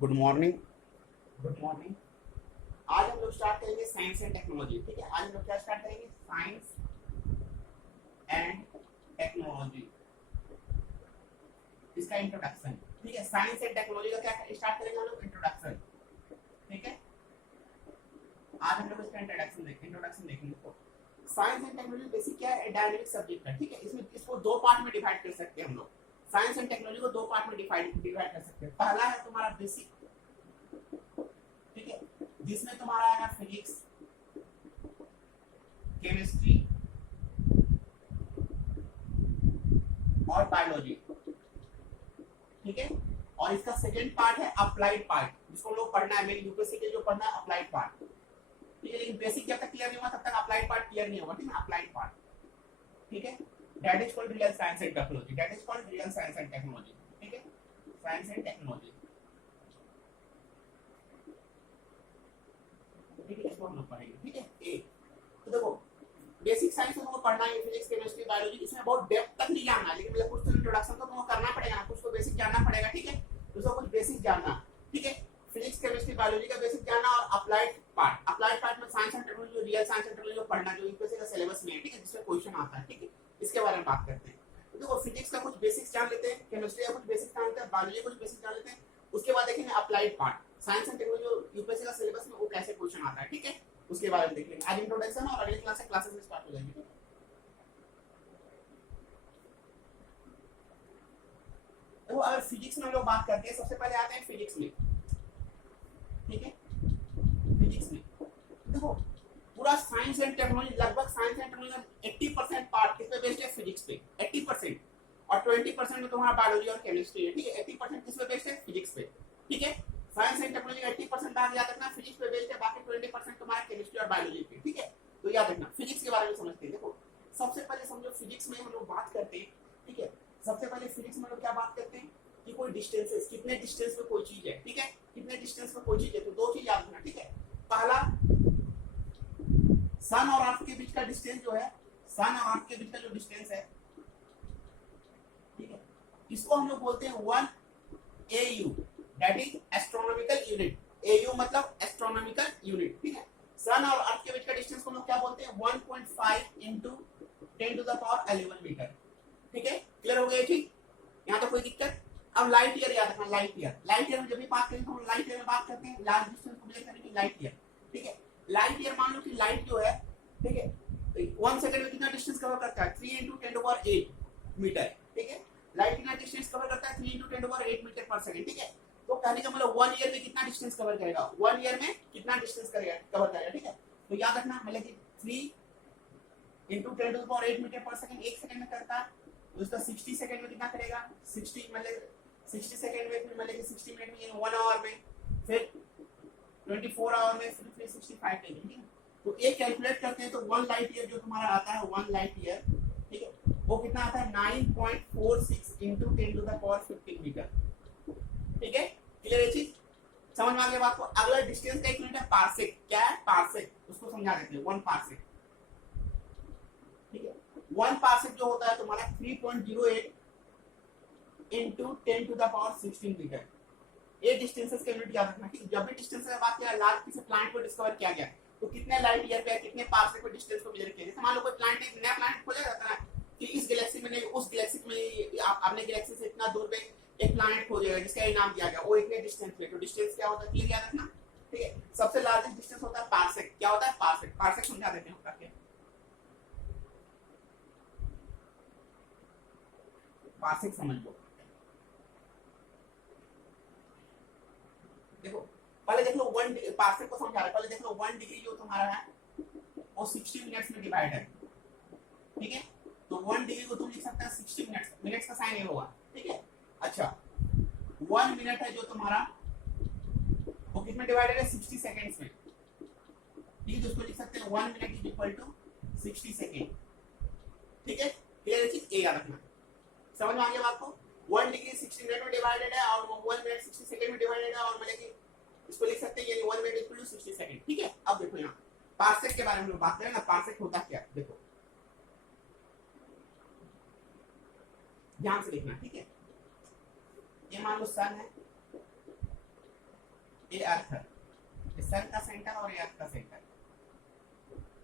Good morning. Good morning. आज हम लोग स्टार्ट करेंगे साइंस एंड टेक्नोलॉजी। ठीक है, आज हम लोग क्या स्टार्ट करेंगे? साइंस एंड टेक्नोलॉजी, इसका इंट्रोडक्शन। ठीक है, साइंस एंड टेक्नोलॉजी का क्या स्टार्ट करेंगे हम लोग? इंट्रोडक्शन। ठीक है, आज हम लोग इसका इंट्रोडक्शन देखेंगे। तो साइंस एंड टेक्नोलॉजी बेसिक क्या है? डायनेमिक सब्जेक्ट है। ठीक है, इसमें इसको दो पार्ट में डिवाइड कर सकते हैं हम लोग। साइंस एंड टेक्नोलॉजी को दो पार्ट में डिवाइड कर सकते हैं। पहला है तुम्हारा बेसिक, ठीक है, जिसमें तुम्हारा आएगा फिजिक्स, केमिस्ट्री और बायोलॉजी। ठीक है, और इसका सेकेंड पार्ट है अप्लाइड पार्ट, जिसको लोग पढ़ना है। मेरी यूपीएससी के जो पढ़ना है अप्लाइड पार्ट। ठीक है, लेकिन बेसिक जब तक क्लियर नहीं हुआ तब तक अप्लाइड पार्ट क्लियर नहीं होगा। ठीक है, अप्लाइड पार्ट। ठीक है, that is called real science and technology. That is called real science and technology. ठीक है, साइंस एंड टेक्नोलॉजी। ठीक है, इसको हम लोग पढ़ेंगे। ठीक है, एक तो देखो बेसिक साइंस तो तुमको पढ़ना है, फिजिक्स केमिस्ट्री बायोलॉजी, इसमें बहुत डेप्थ तक नहीं जानना, लेकिन मतलब कुछ तो इंट्रोडक्शन तो तुमको करना पड़ेगा ना, कुछ तो बेसिक जानना पड़ेगा। ठीक है, तो कुछ बेसिक जानना। ठीक है, फिजिक्स केमिस्ट्री बायोलॉजी का बेसिक जानना और अप्लाइड पार्ट में science and technology, real science and technology पढ़ना, जो यूपीएससी का सिलेबस में है। ठीक है, जिसमें क्वेश्चन आता है। ठीक है, इसके बारे में बात करते हैं। तो देखो फिजिक्स का कुछ बेसिक्स जान लेते हैं, केमिस्ट्री का कुछ बेसिक जान लेते हैं, बायोलॉजी का कुछ बेसिक जान लेते हैं। उसके बाद देखेंगे applied part, science and technology UPSC का सिलेबस में वो कैसे क्वेश्चन आता है। ठीक है, उसके बारे में देख लेंगे। आज इंट्रोडक्शन और अगले क्लास से क्लासेस स्टार्ट हो जाएंगे। तो अगर फिजिक्स में हम लोग बात करते हैं, सबसे पहले आते हैं फिजिक्स में। ठीक है, फिजिक्स में देखो पूरा साइंस एंड टेक्नोलॉजी, लगभग साइंस एंड टेक्नोलॉजी 80% पार्ट किस पे बेस्ड है? फिजिक्स पे 80%, और 20% में तुम्हारा बायोलॉजी और केमिस्ट्री है। ठीक है, 80% किस पे बेस्ड है? फिजिक्स पे। ठीक है, साइंस एंड टेक्नोलॉजी 80% बात याद रखना फिजिक्स पे बेस्ड है, बाकी 20% तुम्हारा केमिस्ट्री और बायोलॉजी पे। ठीक है, तो याद रखना फिजिक्स के बारे में समझते हैं। देखो सबसे पहले समझो फिजिक्स में हम लोग बात करते हैं। ठीक है, सबसे पहले फिजिक्स में लोग क्या बात करते हैं कि कोई डिस्टेंसेस, कितने डिस्टेंस पे कोई चीज है। ठीक है, कितने डिस्टेंस पे कोई चीज है, तो दो चीज याद रखना। ठीक है, पहला सन और अर्थ के बीच का डिस्टेंस जो है, सन और अर्थ के बीच का जो डिस्टेंस है, ठीक है, इसको हम लोग बोलते हैं 1 AU, that is astronomical unit. AU मतलब एस्ट्रोनॉमिकल यूनिट। ठीक है, सन और अर्थ के बीच का डिस्टेंस को हम लोग क्या बोलते हैं? 1.5 इंटू 10⁻11 मीटर। ठीक है, क्लियर हो गया ठीक? यहाँ तो कोई दिक्कत? अब लाइट ईयर याद रखना। लाइट ईयर में जब भी बात करें तो हम लाइट ईयर में बात करते हैं, लार्ज डिस्टेंस को मेजर करने की लाइट ईयर। ठीक है, लाइट ईयर मान लो कि लाइट जो है, ठीक है, 1 सेकंड में कितना डिस्टेंस कवर करता है? 3 इंटू 10⁸ मीटर। ठीक है, लाइट कितना डिस्टेंस कवर करता है? 3 इंटू 10⁸ मीटर पर सेकंड। ठीक है, तो कहने का मतलब 1 ईयर में कितना डिस्टेंस कवर करेगा? 1 ईयर में कितना डिस्टेंस कवर करेगा? ठीक है, तो याद रखना मतलब कि 3 इंटू 10⁸ मीटर पर सेकंड 1 सेकंड में करता है, तो इसका 60 सेकंड में कितना करेगा? 60 मतलब 60 सेकंड में, फिर मतलब कि 60 मिनट में, 1 आवर में, फिर 24 आवर में, फिर 365 डेज। ठीक है, तो ये कैलकुलेट करते हैं तो 1 लाइट ईयर जो तुम्हारा आता है, 1 लाइट ईयर, ठीक है, वो कितना आता है? 9.46 इंटू 10⁻15 मीटर। ठीक है, क्लियर है चीज? समझ में आ गया बात को? अगला डिस्टेंस का एक यूनिट है पार्सेक। क्या है? पार्सेक, उसको समझा देते हैं। 1 पार्सेक। ठीक है, 1 पार्सेक जो होता है तुम्हारा 3.08 इंटू 10⁻16 मीटर। ये डिस्टेंसेस का यूनिट याद रखना। ठीक, जब भी डिस्टेंस की बात किया, लार्ज किसी प्लैनेट को डिस्कवर किया गया तो कितने लाइट ईयर पे, कितने पार्सेक पे डिस्टेंस को मेजर किया। जैसे मान लो कोई प्लैनेट, एक नया प्लैनेट खोजा जाता है कि इस गैलेक्सी में नहीं, उस गैलेक्सी में, आपने गैलेक्सी से इतना दूर पे एक प्लैनेट खोजेगा जिसका ये नाम दिया गया, वो इतने डिस्टेंस पे, तो डिस्टेंस क्या होता है? क्लियर याद रखना। ठीक है, सबसे लार्जेस्ट डिस्टेंस होता है पार्सेक। क्या होता है? पार्सेक। पार्सेक समझा देते हैं करके। पार्सेक समझ लो। देखो पहले देख लो 1 पार्सेक को समझा रहा, पहले देख लो 1 डिग्री जो तुम्हारा है वो 60 मिनट्स में डिवाइड है। ठीक है, तो 1 डिग्री को तुम लिख सकते हैं 60 मिनट्स, मिनट्स का साइन ये होगा। ठीक है, अच्छा 1 मिनट है जो तुम्हारा, वो कितने डिवाइडेड है? 60 सेकंड्स में। ठीक है, तो उसको लिख सकते हैं 1 minute is equal to 60 second. ठीक है, क्लियर है चीज? ये याद रखना। समझ में आ गया बात को? 1 डिग्री 60 मिनट में डिवाइडेड है और 1 मिनट 60 सेकंड में डिवाइडेड है, और मतलब कि इसको लिख सकते हैं यानी 1 मिनट इक्वल टू 60 सेकंड। ठीक है, अब देखो यहाँ पार्सेक के बारे में हम बात करें ना, पार्सेक होता क्या? देखो ध्यान से देखना। ठीक है, ये मान लो सन है, ए अर्थ, सन का सेंटर और ए अर्थ का सेंटर,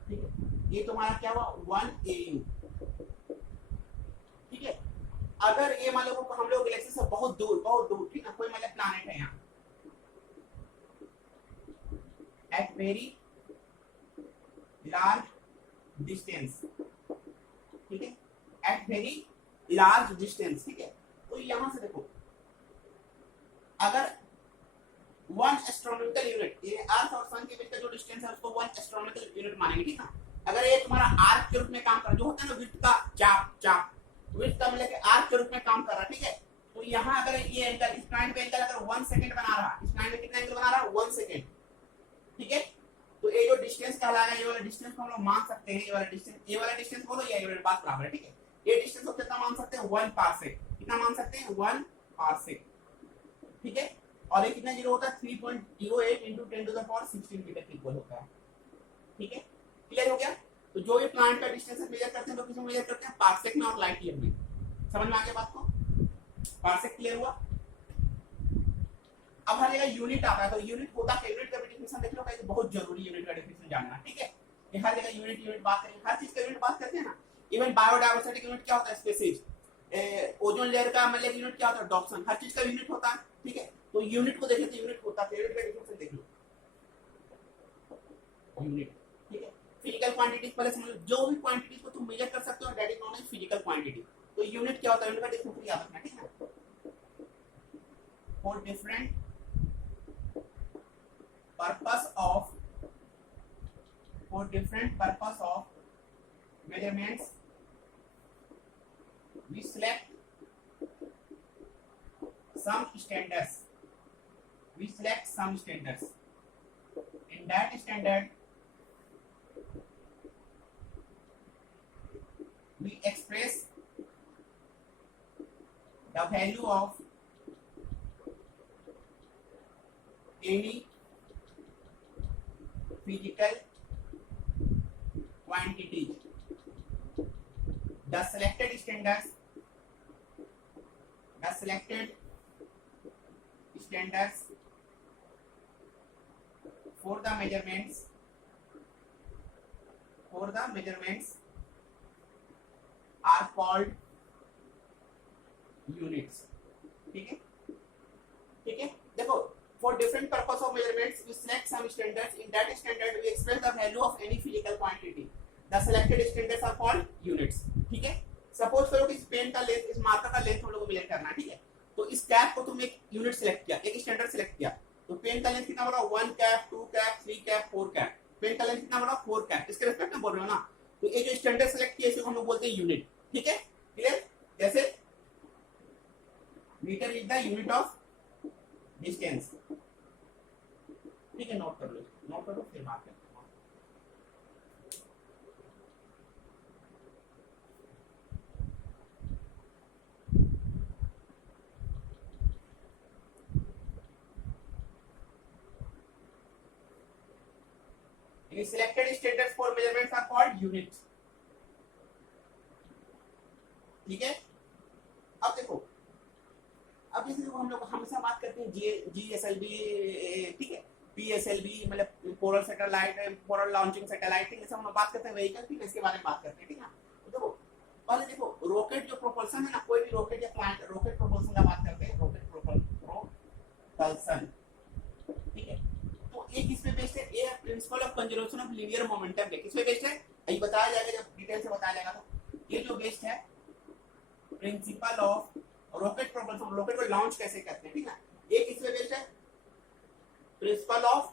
ठीक है। ये तुम्हारा क्या हुआ 1 AU, ठीक है। अगर ये मान लो हम लोग गैलेक्सी से बहुत दूर, ठीक है, कोई मतलब प्लैनेट है यहाँ एट वेरी लार्ज डिस्टेंस, ठीक है, एट वेरी लार्ज डिस्टेंस, ठीक है। तो यहां से देखो अगर 1 एस्ट्रोनॉमिकल यूनिट, ये अर्थ और सन के बीच का जो डिस्टेंस है उसको 1 एस्ट्रोनॉमिकल यूनिट मानेंगे, ठीक है। अगर ये तुम्हारा आर्क के रूप में काम कर रहा, जो होता है ना विड्थ का चाप विड्थ का मतलब आर्क के रूप में काम कर रहा, ठीक है। तो यहाँ अगर ये एंगल, इस पॉइंट पे एंगल अगर 1 सेकंड बना रहा, इस पॉइंट पे कितना एंगल बना रहा 1 सेकंड, ठीक है। तो ये जो डिस्टेंस कहलाएगा, ये वाला डिस्टेंस को हम लोग मान सकते हैं, ये वाला डिस्टेंस बोलो, ये बात बराबर है, ठीक है। ये डिस्टेंस को कितना मान सकते हैं 1 पार्सेक, कितना मान सकते हैं 1 पार्सेक, ठीक है। और ये कितना जीरो होता है 3.08 into 10⁻16 मीटर के इक्वल होता है, ठीक है। क्लियर हो गया। तो जो ये प्लांट का डिस्टेंस मेजर करते हैं तो किसमें मेजर करते हैं पार्सेक में और लाइट ईयर में, समझ में आ गया बात को, पार्सेक क्लियर हुआ। अब हर जगह यूनिट आता है, तो यूनिट होता है, यूनिट का डेफिनेशन देख लो, कैसे बहुत जरूरी यूनिट का डेफिनेशन जानना, ठीक है। कि हर जगह यूनिट बात करेंगे, हर चीज का यूनिट बात करते हैं ना। इवन बायोडायवर्सिटी का यूनिट क्या होता है स्पीसीज, ओजोन लेयर का मतलब यूनिट क्या होता है डॉक्सन, हर चीज का यूनिट होता है, ठीक है। तो यूनिट को देखें तो यूनिट होता है, यूनिट का डेफिनेशन देख लो, यूनिट, ठीक है। फिजिकल क्वांटिटीज पहले समझ लो, जो भी क्वांटिटीज को तुम मेजर कर सकते हो that is known as physical quantity. तो यूनिट क्या होता है, यूनिट का डेफिनेशन याद रखना, ठीक है। For different purpose of measurements we select some standards, in that standard we express the value of any physical quantities. The selected standards for the measurements are called units, ठीक है, ठीक है। देखो for different purpose of measurements we select some standards, in that standard we express the value of any physical quantity, the selected standards are called units, ठीक है। Suppose करो कि इस पेन का लेंथ, इस मार्कर का लेंथ हम लोग को मेजर करना है, ठीक है। तो इस कैप को तुम एक यूनिट सिलेक्ट किया, एक स्टैंडर्ड सिलेक्ट किया, तो पेन का लेंथ कितना बड़ा 1 cap 2 cap 3 cap 4 cap, pen का लेंथ कितना बड़ा 4 कैप, इसके रिस्पेक्ट में बोल रहे हो ना। तो ये जो स्टैंडर्ड सिलेक्ट किया इसको हम लोग बोलते हैं यूनिट, ठीक है। क्लियर, जैसे metre is the unit of distance, ठीक है। नोट कर लो फिर बात करते हैं। Selected standards for measurements are called units, ठीक है। अब देखो, अब जैसे हम लोग हमेशा बात करते हैं GSLV, ठीक है, PSLV मतलब polar satellite, polar launching satellite, ठीक है, सब हम बात करते हैं व्हीकल, ठीक है, इसके बारे में बात करते हैं, ठीक है। तो देखो पहले देखो रॉकेट जो प्रोपल्सन है ना, कोई भी रॉकेट या प्लांट, रॉकेट प्रोपल्सन का बात करते हैं, रॉकेट प्रोपल्सन, ठीक है। तो ये किस पे बेस्ड है, ये principle of conservation of linear momentum पे किस पे बेस्ड है, ये बताया जाएगा जब डिटेल से बताया जाएगा। तो ये जो बेस्ड है principle of rocket propulsion, rocket को लॉन्च कैसे करते हैं, ठीक है। ये किस पे बेस्ड है principle of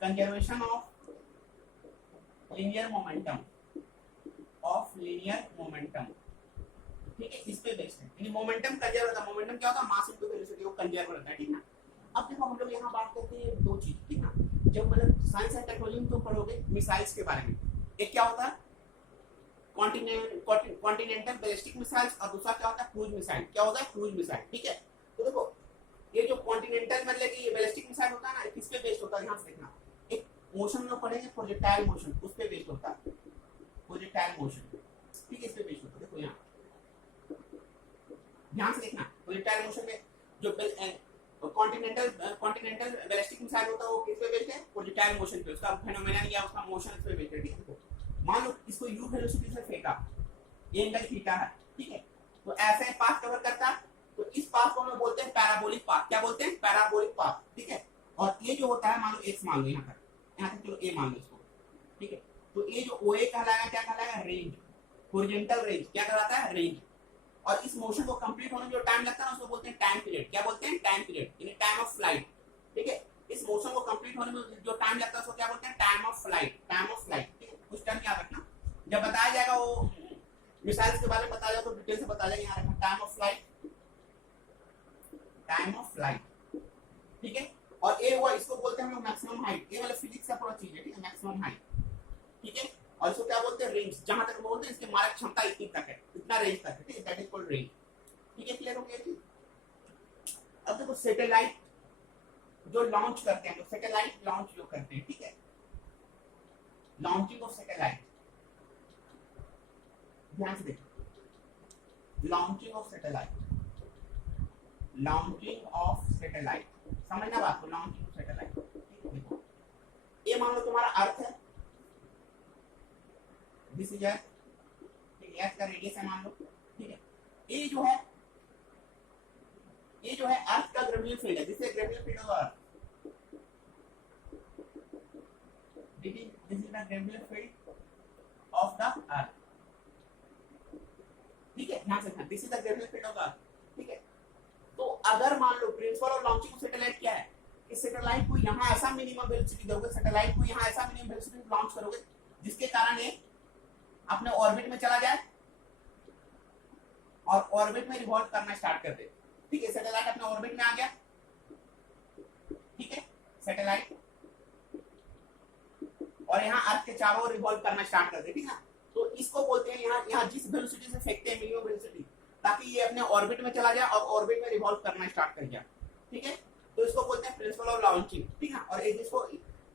conservation of linear momentum, ठीक है, इस पे बेस्ड है। यानी मोमेंटम कंजर्व होता है, मोमेंटम क्या होता है मास इनटू वेलोसिटी को कंजर्व करता है, ठीक है। अब देखो हम लोग यहाँ बात करते हैं दो चीज, ठीक है। जब मतलब साइंस एंड टेक्नोलॉजी में तुम पढ़ोगे मिसाइल्स के बारे में, एक क्या होता है कॉन्टिनेंटल बैलिस्टिक मिसाइल्स और दूसरा क्या होता है क्रूज मिसाइल, क्या होता है क्रूज मिसाइल, ठीक है। तो देखो ये जो कॉन्टिनेंटल मतलब कि बैलिस्टिक मिसाइल होता है ना, किस पे बेस्ड होता है ध्यान से देखना, एक मोशन में पढ़ेंगे प्रोजेक्टाइल मोशन, उस पे बेस्ड होता है प्रोजेक्टाइल मोशन, ठीक है, इस पे बेस्ड होता है। देखो यहाँ ध्यान से देखना प्रोजेक्टाइल मोशन में जो कॉन्टिनेंटल कॉन्टिनेंटल बैलिस्टिक मिसाइल होता है वो किस पे बेस्ड है, प्रोजेक्टाइल मोशन पे, उसका फेनोमेनन या उसका मोशन पे बेस्ड है। ठीक है, मान लो इसको u वेलोसिटी से फेंका, ये एंगल थीटा है, ठीक है, तो ऐसे पाथ कवर करता है, तो इस पाथ को हम बोलते हैं पैराबोलिक पाथ। क्या बोलते हैं, पैराबोलिक पाथ। ठीक है, और ये जो होता है मान लो x मान लो, यहाँ तक चलो a मान लो इसको, ठीक है, तो ये जो OA कहलाएगा, क्या कहलाएगा, रेंज, हॉरिजॉन्टल रेंज, क्या कहलाता है, रेंज। और इस मोशन को कंप्लीट होने में जो टाइम लगता है उसको बोलते हैं टाइम पीरियड। क्या बोलते हैं, टाइम पीरियड, यानी टाइम ऑफ फ्लाइट। ठीक है, इस मोशन को कंप्लीट होने में जो टाइम लगता है उसको क्या बोलते हैं, time of flight, time of flight. ठीक है, कुछ टाइम याद रखना, जब बताया जाएगा वो मिसाइल्स के बारे में बताया जाएगा तो डिटेल से बताया जाएगा, यहाँ रखना time of flight, time of flight. ठीक है, और ए हुआ, इसको बोलते हैं हम लोग मैक्सिमम हाइट, ये वाला फिजिक्स का पूरा चीज है। ठीक है, मैक्सिमम हाइट। ठीक है, और इसको क्या बोलते हैं, रेंज, जहां तक बोलते हैं इसकी मारक क्षमता इतनी तक है, इतना रेंज तक है। ठीक है, दैट इज कॉल्ड रेंज। ठीक है, क्लियर हो गया जी। अब देखो सैटेलाइट जो लॉन्च करते हैं, तो सैटेलाइट लॉन्च जो करते हैं, ठीक है, लॉन्चिंग ऑफ सैटेलाइट, ध्यान से देखो, launching of satellite, launching of satellite, समझना बात को, लॉन्चिंग ऑफ सैटेलाइट। ठीक है, देखो ये मान लो तुम्हारा अर्थ है, दिस इज अर्थ, ठीक है, अर्थ का रेडियस है मान लो। ठीक है, ये जो है, ये जो है अर्थ का ग्रेविटेशनल फील्ड है, जिससे gravitational field of earth, this is the gravitational field of the earth. ठीक है, ध्यान से देखना, this is the gravitational field of earth. ठीक है, तो अगर मान लो principle of launching of satellite क्या है, कि सैटेलाइट को यहाँ ऐसा मिनिमम वेलोसिटी दोगे, सैटेलाइट को यहाँ ऐसा मिनिमम वेलोसिटी लॉन्च करोगे जिसके कारण ये अपने ऑर्बिट में चला जाए और ऑर्बिट में रिवॉल्व करना स्टार्ट कर दे। ठीक है, सैटेलाइट अपने ऑर्बिट में आ गया। ठीक है, सैटेलाइट और यहाँ अर्थ के चारों ओर रिवॉल्व करना स्टार्ट कर दे। ठीक है, तो इसको बोलते हैं, यहाँ जिस वेलोसिटी से फेंकते हैं मिनिमम वेलोसिटी, ताकि ये अपने ऑर्बिट में चला जाए और ऑर्बिट में रिवॉल्व करना स्टार्ट कर जाए। ठीक है, तो इसको बोलते हैं प्रिंसिपल ऑफ लॉन्चिंग। ठीक है, और जिसको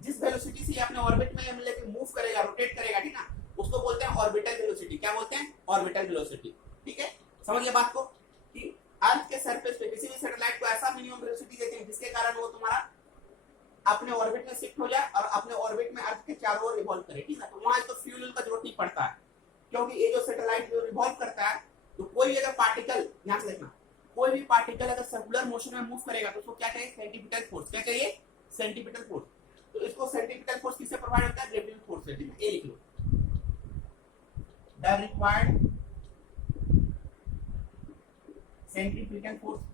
जिस वेलोसिटी से ये अपने ऑर्बिट में लेके मूव करेगा, रोटेट करेगा, ठीक है, उसको बोलते हैं ऑर्बिटल वेलोसिटी। क्या बोलते हैं, ऑर्बिटल वेलोसिटी। ठीक है, समझिए बात को, कि अर्थ के सरफेस पे किसी भी सैटेलाइट को ऐसा मिनिमम वेलोसिटी देते हैं जिसके कारण वो तुम्हारा अपने ऑर्बिट में शिफ्ट हो जाए और अपने ऑर्बिट में अर्थ के चारों ओर रिवॉल्व करे। ठीक है, तो वहां इसको फ्यूल का जरूरत नहीं पड़ता है, क्योंकि ये जो सैटेलाइट जो रिवॉल्व करता है, तो कोई अगर पार्टिकल, ध्यान से देखना, कोई भी पार्टिकल अगर सर्कुलर मोशन में मूव करेगा तो उसको क्या चाहिए, सेंटीपिटल फोर्स। क्या चाहिए, सेंटीपिटल फोर्स। तो इसको सेंटीपिटल फोर्स किससे प्रोवाइड होता है, ग्रेविटेशनल फोर्स से। ठीक है, ये लिख लो, the required centripetal force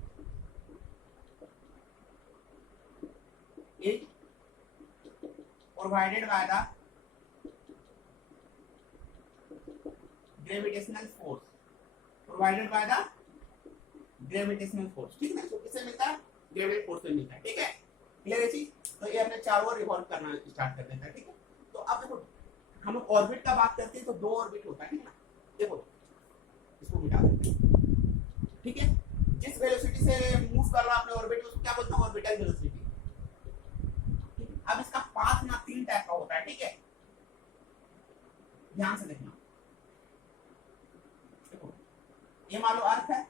is provided by the gravitational force, provided by the gravitational force। ठीक है, तो किससे मिलता है, ग्रेविटेशनल फोर्स से मिलता है। ठीक है, क्लियर है चीज। तो ये अपने चारों ओर रिवॉल्व करना स्टार्ट कर देता है। ठीक है, तो अब देखो हम लोग ऑर्बिट का बात करते हैं तो दो ऑर्बिट होता है। ठीक है ना, देखो इसको मिटा देते हैं। ठीक है, जिस वेलोसिटी से मूव कर रहा है अपने ऑर्बिट में उसको क्या बोलते हैं, ऑर्बिटल वेलोसिटी। अब इसका पाथ ना 3 टाइप का होता है। ठीक है, ध्यान से देखना, देखो ये मान लो अर्थ है,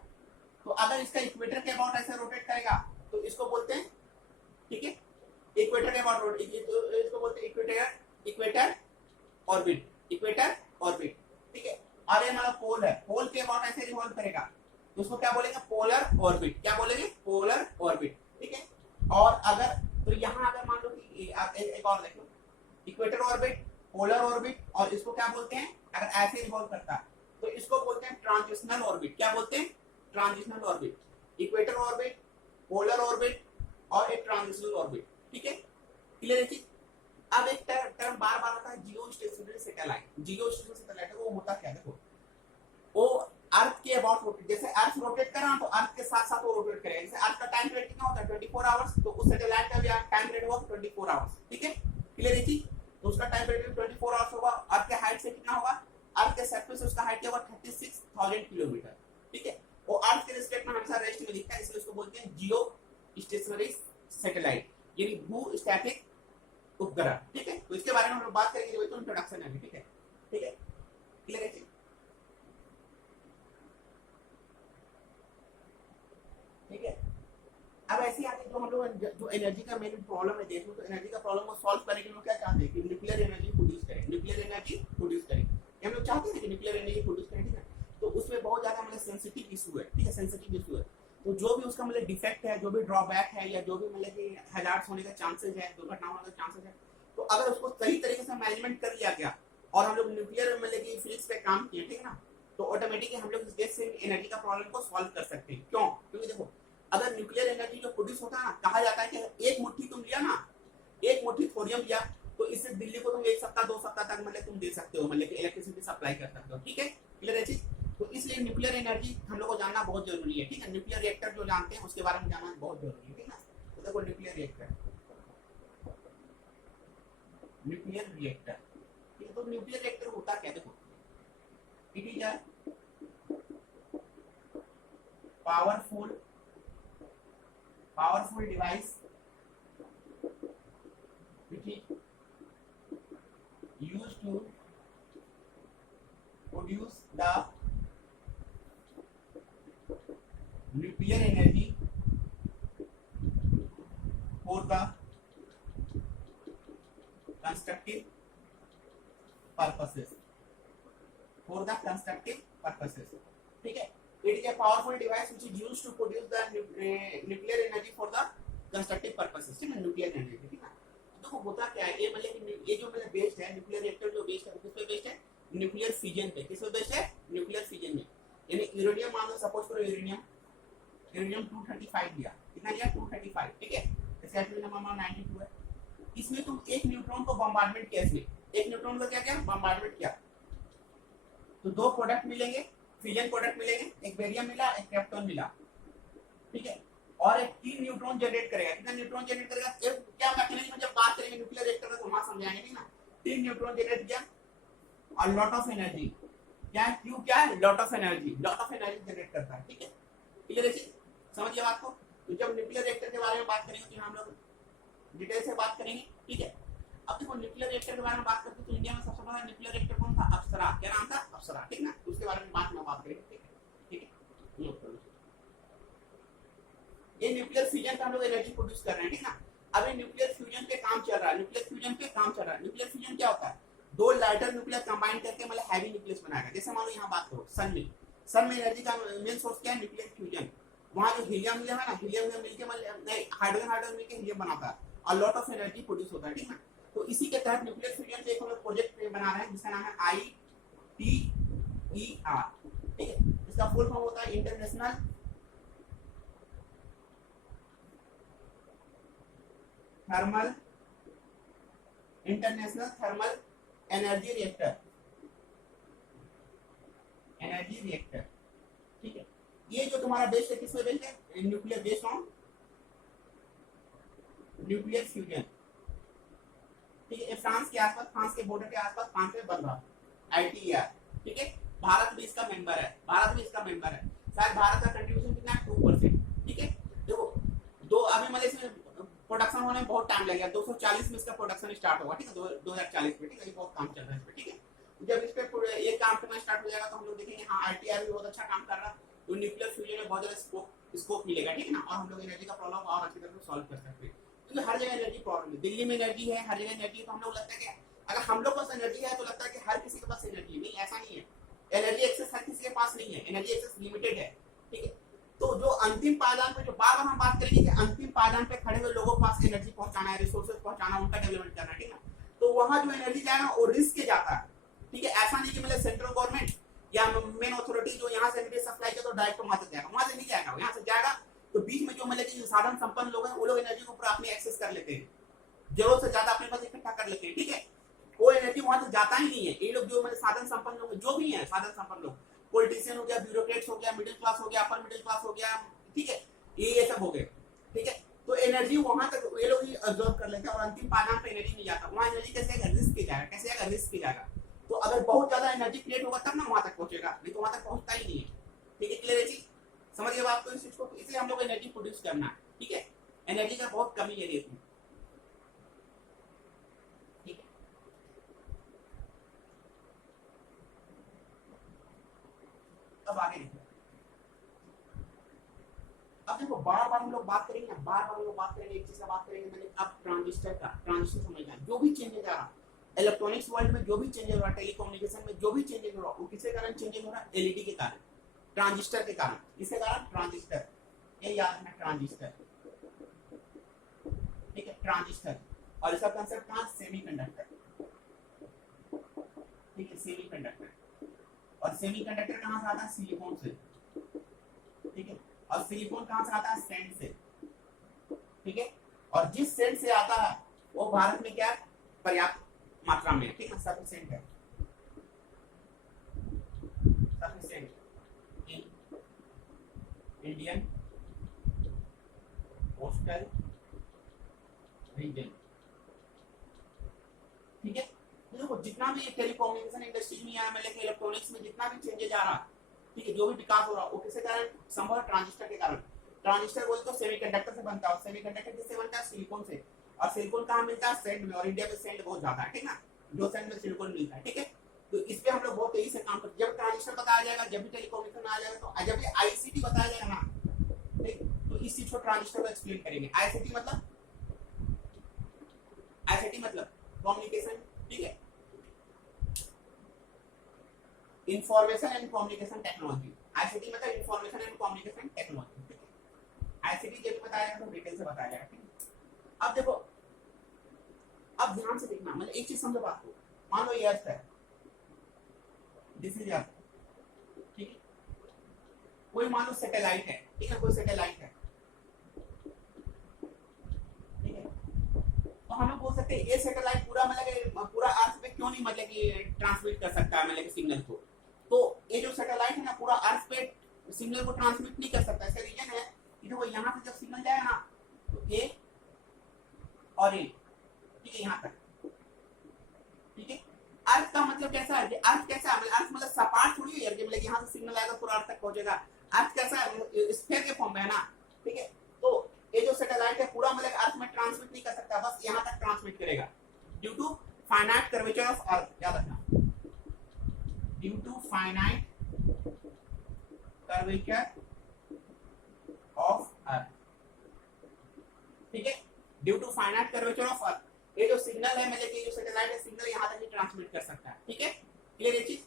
तो अगर इसका इक्वेटर के अबाउट ऐसे रोटेट करेगा तो इसको बोलते हैं, ठीक है, इक्वेटर के अबाउट रोटेट, तो इसको बोलते हैं equator, equator orbit, equator orbit. ठीक है, और ये मान लो पोल है, पोल के अबाउट ऐसे रिवॉल्व करेगा तो उसको क्या बोलेंगे, पोलर ऑर्बिट। क्या बोलेंगे, पोलर ऑर्बिट। ठीक है, और अगर तो यहाँ अगर मान लो कि एक और देख लो, इक्वेटर ऑर्बिट, पोलर ऑर्बिट, और इसको क्या बोलते हैं, अगर ऐसे रिवॉल्व करता है तो इसको बोलते हैं ट्रांजिशनल ऑर्बिट। क्या बोलते हैं, transitional orbit. Equator orbit, polar orbit और एक ट्रांजिशनल ऑर्बिट। ठीक है, क्लियर है चीज। अब एक टर्म बार बार आता है, जियो स्टेशनरी सैटेलाइट। जियो स्टेशनरी सैटेलाइट वो होता क्या, देखो वो अर्थ के अबाउट रोटेट, जैसे अर्थ रोटेट कर रहा है तो अर्थ के साथ साथ वो रोटेट करेगा। जैसे अर्थ का टाइम पीरियड कितना होता है, 24 आवर्स, तो उस सैटेलाइट का भी टाइम पीरियड होगा 24 आवर्स। ठीक है, क्लियर है जी। तो उसका टाइम पीरियड 24 आवर्स होगा। अर्थ के हाइट से कितना होगा, अर्थ के सरफेस से उसका हाइट होगा 36,000 किलोमीटर। ठीक है, वो अर्थ के रिस्पेक्ट में हमेशा रेस्ट में दिखता है, इसलिए उसको बोलते हैं जियो स्टेशनरी सैटेलाइट, यानी भू स्टैटिक उपग्रह। ठीक है, तो इसके बारे में हम लोग बात करेंगे जब तो इंट्रोडक्शन है। ठीक है, ठीक है, क्लियर है जी। ठीक है, अब ऐसी आती जो हम लोग लोग जो एनर्जी का मेन प्रॉब्लम है देश में, तो एनर्जी का प्रॉब्लम को सॉल्व करने के लिए क्या चाहते हैं कि न्यूक्लियर एनर्जी प्रोड्यूस करें, न्यूक्लियर एनर्जी प्रोड्यूस करें। हम लोग चाहते हैं कि न्यूक्लियर एनर्जी प्रोड्यूस करें, ठीक है। तो उसमें बहुत ज्यादा मतलब सेंसिटिव इशू है, ठीक है, सेंसिटिव इशू है। तो जो भी उसका मतलब डिफेक्ट है, जो भी ड्रॉबैक है, या जो भी मतलब कि हैजार्ड्स होने का चांसेस है, दुर्घटना होने का चांसेस है, तो अगर उसको सही तरीके से मैनेजमेंट कर लिया गया और हम लोग न्यूक्लियर मतलब कि फिजिक्स पे काम किए, ठीक है ना, तो ऑटोमेटिकली हम लोग इस देश से एनर्जी का प्रॉब्लम को सॉल्व कर सकते हैं। क्यों? क्योंकि देखो अगर न्यूक्लियर एनर्जी जो प्रोड्यूस होता है ना, कहा जाता है कि एक मुट्ठी तुम लिया ना, एक मुट्ठी थोरियम लिया, तो इससे दिल्ली को तुम 1 सप्ताह 2 सप्ताह तक मतलब तुम दे सकते हो, मतलब कि इलेक्ट्रिसिटी सप्लाई कर सकते हो, ठीक है, क्लियर है चीज। तो इसलिए न्यूक्लियर एनर्जी हम लोग को जानना बहुत जरूरी है, ठीक है। न्यूक्लियर रिएक्टर जो जानते हैं उसके बारे में जानना बहुत जरूरी है, ठीक है। तो देखो न्यूक्लियर रिएक्टर, न्यूक्लियर रिएक्टर, ठीक है। तो न्यूक्लियर रिएक्टर होता क्या, देखो it is a powerful device which is used to produce the nuclear energy for the constructive purposes, ठीक है। It is a powerful device which is used to produce the nuclear energy for the constructive purposes, ठीक है, nuclear energy, ठीक है। देखो होता क्या है, ये मतलब ये जो मतलब बेस्ड है न्यूक्लियर रिएक्टर, जो बेस्ड है किस पे बेस्ड है, न्यूक्लियर फिजन पे। किस पे बेस्ड है, न्यूक्लियर फिजन में। यानी यूरेनियम मान लो, सपोज करो यूरेनियम 235 लिया, कितना लिया 235, ठीक है, इसका एटॉमिक नंबर 92 है। इसमें तुम एक न्यूट्रॉन को बम्बार्डमेंट किया, इसमें एक न्यूट्रॉन को क्या किया, बम्बार्डमेंट किया, तो दो प्रोडक्ट मिलेंगे, फिजन प्रोडक्ट मिलेंगे, एक बेरियम मिला, एक क्रिप्टॉन मिला, ठीक है। और एक 3 न्यूट्रॉन जनरेट करेगा। कितना न्यूट्रॉन जनरेट करेगा, क्या मैकेनिज्म जब बात करेंगे न्यूक्लियर रिएक्टर का तो वहां समझाएंगे, ठीक ना। 3 न्यूट्रॉन जनरेट किया और लॉट ऑफ एनर्जी, क्या है, क्यू क्या है, लॉट ऑफ एनर्जी जनरेट करता है, ठीक है, क्लियर है, समझिए बात को। तो जब न्यूक्लियर रिएक्टर के बारे में बात करेंगे तो हम लोग डिटेल से बात करेंगे, ठीक है। अब देखो न्यूक्लियर रिएक्टर के बारे में बात करते हैं तो इंडिया में सबसे बड़ा न्यूक्लियर रिएक्टर कौन था, अप्सरा। क्या नाम था, अप्सरा, ठीक ना। उसके बारे में बात करेंगे, ठीक है। ये न्यूक्लियर फ्यूजन का हम लोग एनर्जी प्रोड्यूस कर रहे हैं, ठीक ना। अभी न्यूक्लियर फ्यूजन पे काम चल रहा है, न्यूक्लियर फ्यूजन क्या होता है, दो लाइटर न्यूक्लियर कंबाइन करके मतलब हैवी न्यूक्लियस बनाएगा। जैसे मान लो यहाँ बात करो सन में एनर्जी का मेन सोर्स क्या है, न्यूक्लियर फ्यूजन। वहाँ जो हीलियम है ना, हीलियम मिलकर मतलब हाइड्रोजन मिलकर हीलियम बनाता है और लॉट ऑफ एनर्जी प्रोड्यूस होता है, ठीक है। तो इसी के तहत न्यूक्लियर फ्यूजन पे एक हम लोग प्रोजेक्ट बना रहे हैं जिसका नाम है ITER, ठीक है। इसका फुल फॉर्म होता है इंटरनेशनल थर्मल एनर्जी रिएक्टर, ठीक है। ये जो तुम्हारा बेस्ड है, किस पे बेस्ड है, nuclear based on nuclear fusion, ठीक है। फ्रांस के आसपास, फ्रांस के बॉर्डर के आसपास फ्रांस में बन रहा ITER, ठीक है। भारत भी इसका मेंबर है, शायद भारत का कंट्रीब्यूशन कितना है, 2%, ठीक है। देखो दो अभी मतलब इसमें प्रोडक्शन होने में बहुत टाइम लगेगा, 240 में इसका प्रोडक्शन स्टार्ट होगा, ठीक है, 2040 में, ठीक है। ये बहुत काम चल रहा है इस पे, ठीक है। जब इस पे ये काम करना स्टार्ट हो जाएगा तो हम लोग देखेंगे हाँ ITER भी बहुत अच्छा काम कर रहा है, तो न्यूक्लियर फ्यूजन में बहुत ज्यादा स्कोप मिलेगा, ठीक है ना। और हम लोग एनर्जी का प्रॉब्लम और अच्छी तरह से सॉल्व कर सकते हैं, क्योंकि हर जगह एनर्जी प्रॉब्लम है। दिल्ली में एनर्जी है, हर जगह एनर्जी है, तो हम लोग लगता है कि अगर हम लोग पास एनर्जी है तो लगता है कि हर किसी के पास एनर्जी नहीं, ऐसा नहीं है। एनर्जी एक्सेस हर किसी के पास नहीं है, एनर्जी एक्सेस लिमिटेड है, ठीक है। तो जो अंतिम पायदान पे, जो बार बार हम बात करेंगे कि अंतिम पायदान पे खड़े हुए लोगों के पास एनर्जी पहुंचाना है, रिसोर्सेज पहुंचाना, उनका डेवलपमेंट करना है, ठीक है। तो वहां जो एनर्जी जाएगा वो रिस्क के जाता है, ठीक है। ऐसा नहीं कि मतलब सेंट्रल गवर्नमेंट या मेन अथॉरिटी जो यहाँ से एनर्जी सप्लाई कर तो डायरेक्ट वहां तक जाएगा, वहां से नहीं जाएगा, यहाँ से जाएगा तो बीच में जो मतलब कि साधन संपन्न लोग हैं वो लोग एनर्जी को पूरा अपने एक्सेस कर लेते हैं, जरूरत से ज्यादा अपने पास इकट्ठा कर लेते हैं, ठीक है। कोई एनर्जी वहां तक जाता ही नहीं है। ये लोग जो मतलब साधन संपन्न लोग जो भी हैं, साधन संपन्न लोग, पॉलिटिशियन हो गया, ब्यूरोक्रेट्स हो गया, मिडिल क्लास हो गया, अपर मिडिल क्लास हो गया, ठीक है, ये सब हो गए, ठीक है। तो एनर्जी वहां तक ये लोग ही अब्सॉर्ब कर लेते हैं और अंतिम पायदान पे एनर्जी नहीं जाता। वहां एनर्जी कैसे आएगा, रिस्क जाएगा, कैसे आएगा, रिस्क जाएगा। तो अगर बहुत ज्यादा एनर्जी क्रिएट होगा तब ना वहां तक पहुंचेगा, नहीं तो वहां तक पहुंचता ही नहीं है, ठीक है, क्लियर है चीज, समझिए बात को इस चीज को। इसलिए हम लोग एनर्जी प्रोड्यूस करना है, ठीक है। एनर्जी का बहुत कमी है देश में, ठीक है। अब आगे देखो, अब देखो बार बार हम लोग बात करेंगे, बार बार हम लोग बात करेंगे, एक चीज का बात करेंगे, मतलब अब ट्रांजिस्टर का, ट्रांजिस्टर समझना, जो भी चेंजेस आ रहा इलेक्ट्रॉनिक्स वर्ल्ड में, जो भी चेंजेस हो रहा, टेलीकम्युनिकेशन में जो भी चेंजेस हो रहा, वो किसके कारण चेंजेस हो रहा है? एलईडी के कारण, ट्रांजिस्टर के कारण। किसके कारण? ट्रांजिस्टर। ये याद रखना, ट्रांजिस्टर, ठीक है, ट्रांजिस्टर। और इसका कंसेप्ट कहां? सेमीकंडक्टर, ठीक है, सेमीकंडक्टर। और सेमीकंडक्टर कहां से आता है? सिलिकॉन से, ठीक है। और सिलिकॉन कहां से आता है? सैंड से, ठीक है। और जिस सैंड से आता है वो भारत में क्या है? पर्याप्त मात्रा में, ठीक है, सफिशिएंट है, sufficient in Indian coastal region, ठीक है। तो देखो जितना भी टेलीकम्युनिकेशन इंडस्ट्री में या मतलब इलेक्ट्रॉनिक्स में जितना भी चेंजेस आ रहा, ठीक है, जो भी विकास हो रहा वो किसके कारण संभव? ट्रांजिस्टर के कारण। ट्रांजिस्टर बोलते तो सेमीकंडक्टर से बनता है, सेमीकंडक्टर किससे बनता है? सिलिकॉन से। और सिलिकॉन कहां मिलता है? सैंड में। और इंडिया में सैंड बहुत ज्यादा है, ठीक ना, जो सैंड में सिलिकॉन मिलता है, ठीक है। तो इस पे हम लोग बहुत तेजी से काम करते हैं। जब ट्रांजिस्टर बताया जाएगा, जब भी टेलीकम्युनिकेशन आ जाएगा, तो जब भी आईसीटी बताया जाएगा ना, ठीक, तो इस चीज को ट्रांजिस्टर को एक्सप्लेन करेंगे। आईसीटी मतलब, आईसीटी मतलब कम्युनिकेशन, ठीक है, information and communication technology. ICT मतलब इंफॉर्मेशन एंड कम्युनिकेशन टेक्नोलॉजी, ठीक है। आईसीटी जब बताया जाएगा तो डिटेल से बताया जाएगा, ठीक है। अब देखो, अब ध्यान से देखना, मतलब एक चीज समझो बात को। मान लो ये अर्थ है, दिस इज अर्थ, ठीक है। कोई मान लो सैटेलाइट है, ठीक है, कोई सैटेलाइट है, ठीक है। तो हम लोग बोल सकते हैं ये सैटेलाइट पूरा मतलब पूरा अर्थ पे क्यों नहीं मतलब कि ट्रांसमिट कर सकता है मतलब सिग्नल को। तो ये जो सैटेलाइट है ना, पूरा अर्थ पे सिग्नल को ट्रांसमिट नहीं कर सकता। इसका रीजन है कि देखो यहाँ से जब सिग्नल जाएगा ना, तो ए और ए, ठीक है, यहाँ तक, ठीक है। अर्थ का मतलब कैसा है? अर्थ कैसा है? अर्थ मतलब सपाट थोड़ी है यार, मतलब यहाँ से सिग्नल आएगा पूरा अर्थ तक पहुंचेगा। अर्थ कैसा है? स्फीयर के फॉर्म में है ना, ठीक है। तो ये जो सैटेलाइट है पूरा मतलब अर्थ में ट्रांसमिट नहीं कर सकता, बस यहाँ तक ट्रांसमिट करेगा due to finite curvature of earth. याद रखना, due to finite curvature of earth, ठीक है, due to finite curvature of earth. ये जो सिग्नल है मतलब कि जो सैटेलाइट है, सिग्नल यहाँ तक ही ट्रांसमिट कर सकता है, ठीक है। क्लियर ये चीज?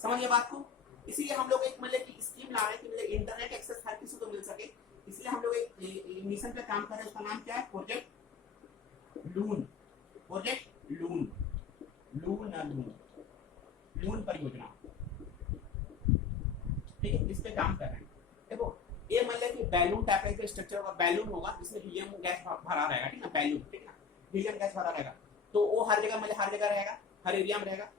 समझिए बात को। इसीलिए हम लोग एक मतलब की स्कीम ला रहे हैं कि मतलब इंटरनेट एक्सेस हर किसी को मिल सके। इसलिए हम लोग एक मिशन पे काम कर रहे हैं, उसका नाम क्या है? प्रोजेक्ट लून, प्रोजेक्ट लून, लून लून, लून परियोजना, ठीक है, इस पे काम कर रहे हैं। देखो ये मतलब कि बैलून टाइप का स्ट्रक्चर होगा, बैलून होगा जिसमें हीलियम गैस भरा रहेगा, ठीक है, बैलून, ठीक है, हीलियम गैस भरा रहेगा। तो वो हर जगह मतलब हर जगह रहेगा, हर एरिया में रहेगा।